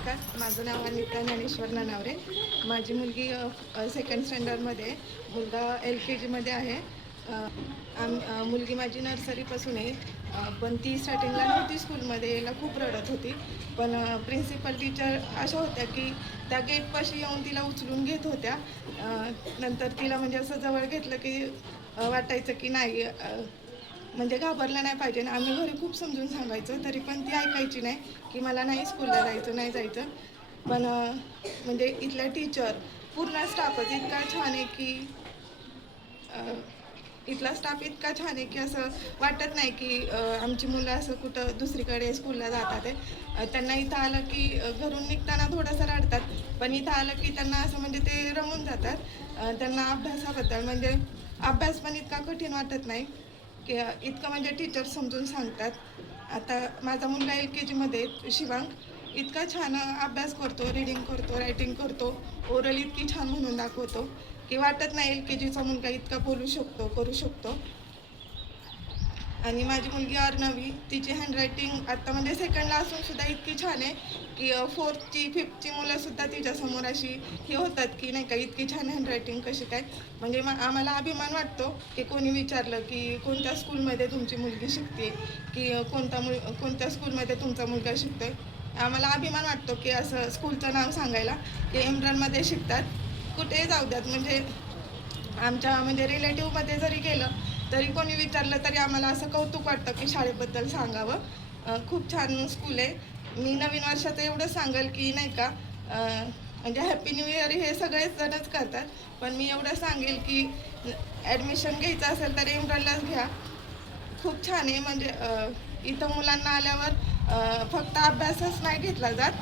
नमस्कार, माझं नाव अनिता ज्ञानेश्वर ननावरे. माझी मुलगी सेकंड स्टँडर्डमध्ये आहे, मुलगा LKGमध्ये आहे. मुलगी माझी नर्सरीपासून आहे, पण ती स्टार्टिंगला नव्हती स्कूलमध्ये, यायला खूप रडत होती. पण प्रिन्सिपल टीचर अशा होत्या की त्या गेटपाशी येऊन तिला उचलून घेत होत्या. नंतर तिला म्हणजे असं जवळ घेतलं की वाटायचं की नाही, म्हणजे घाबरलं नाही पाहिजे. आम्ही घरी खूप समजून सांगायचं, तरी पण ती ऐकायची नाही की मला नाही स्कूलला जायचं, नाही जायचं. पण म्हणजे इथल्या टीचर, पूर्ण स्टाफच इतका छान आहे की इथला स्टाफ इतका छान आहे की असं वाटत नाही की आमची मुलं असं कुठं दुसरीकडे स्कूलला जातात आहे. त्यांना इथं आलं की घरून निघताना थोडंसं रडतात, पण इथं आलं की त्यांना असं म्हणजे ते रमून जातात. त्यांना अभ्यासाबद्दल म्हणजे अभ्यास पण इतका कठीण वाटत नाही की इतकं म्हणजे टीचर समजून सांगतात. आता माझा मुलगा LKGमध्ये शिवांग इतका छान अभ्यास करतो, रीडिंग करतो, रायटिंग करतो, ओरल इतकी छान म्हणून दाखवतो की वाटत नाही LKGचा मुलगा इतका बोलू शकतो, करू शकतो. आणि माझी मुलगी अर्णवी, तिची हँडरायटिंग आत्ता म्हणजे सेकंडला असून सुद्धा इतकी छान आहे की 4थची 5थची मुलंसुद्धा तिच्यासमोर अशी हे होतात की नाही का, इतकी छान हँडरायटिंग कशी काय. म्हणजे आम्हाला अभिमान वाटतो की कोणी विचारलं की कोणत्या स्कूलमध्ये तुमची मुलगी शिकते, की कोणत्या स्कूलमध्ये तुमचा मुलगा शिकतोय. आम्हाला अभिमान वाटतो की असं स्कूलचं नाव सांगायला की इम्रानमध्ये शिकतात. कुठेही जाऊ द्यात, म्हणजे आमच्या म्हणजे रिलेटिव्हमध्ये जरी गेलं तरी कोणी विचारलं तरी आम्हाला असं कौतुक वाटतं की शाळेबद्दल सांगावं. खूप छान स्कूल आहे. मी नवीन वर्षाचं एवढं सांगेल की नाही का, म्हणजे हॅपी न्यू इयर हे सगळेच जणच करतात, पण मी एवढं सांगेल की ॲडमिशन घ्यायचं असेल तर इम्रानलाच घ्या. खूप छान आहे. म्हणजे इथं मुलांना आल्यावर फक्त अभ्यासच नाही घेतला जात,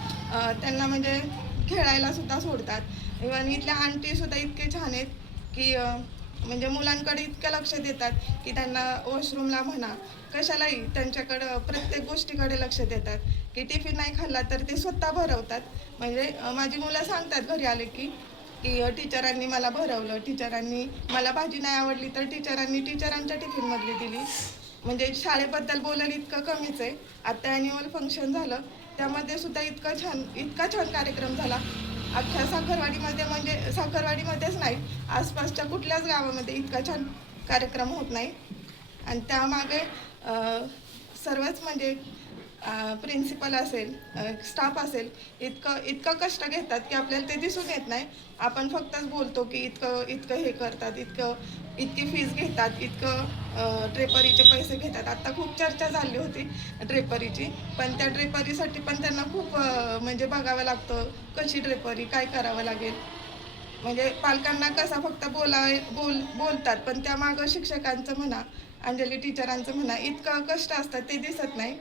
त्यांना म्हणजे खेळायला सुद्धा सोडतात. इव्हन इथल्या आंटीसुद्धा इतके छान आहेत की म्हणजे मुलांकडे इतकं लक्ष देतात की त्यांना वॉशरूमला म्हणा, कशालाही त्यांच्याकडं प्रत्येक गोष्टीकडे लक्ष देतात. की टिफिन नाही खाल्ला तर ते स्वतः भरवतात. म्हणजे माझी मुलं सांगतात घरी आले की टीचरांनी मला भरवलं, टीचरांनी मला भाजी नाही आवडली तर टीचरांनी टिफिनमधली दिली. म्हणजे शाळेबद्दल बोलायला इतकं कमीच आहे. आता ॲन्युअल फंक्शन झालं, त्यामध्ये सुद्धा इतका छान कार्यक्रम झाला. अख्ख्या साखरवाडीमध्ये, म्हणजे साखरवाडीमध्येच नाही, आसपासच्या कुठल्याच गावामध्ये इतका छान कार्यक्रम होत नाही. आणि त्यामागे सर्वच म्हणजे प्रिन्सिपल असेल, स्टाफ असेल, इतकं कष्ट घेतात की आपल्याला ते दिसून येत नाही. आपण फक्तच बोलतो की इतकं हे करतात, इतकी फीज घेतात, ड्रेपरीचे पैसे घेतात. आत्ता खूप चर्चा झाली होती ड्रेपरीची, पण त्या ड्रेपरीसाठी पण त्यांना खूप म्हणजे बघावं लागतं, कशी ड्रेपरी, काय करावं लागेल. म्हणजे पालकांना कसा फक्त बोलतात, पण त्यामागं शिक्षकांचं म्हणा, अंजली टीचरांचं म्हणा, इतकं कष्ट असतात ते दिसत नाही.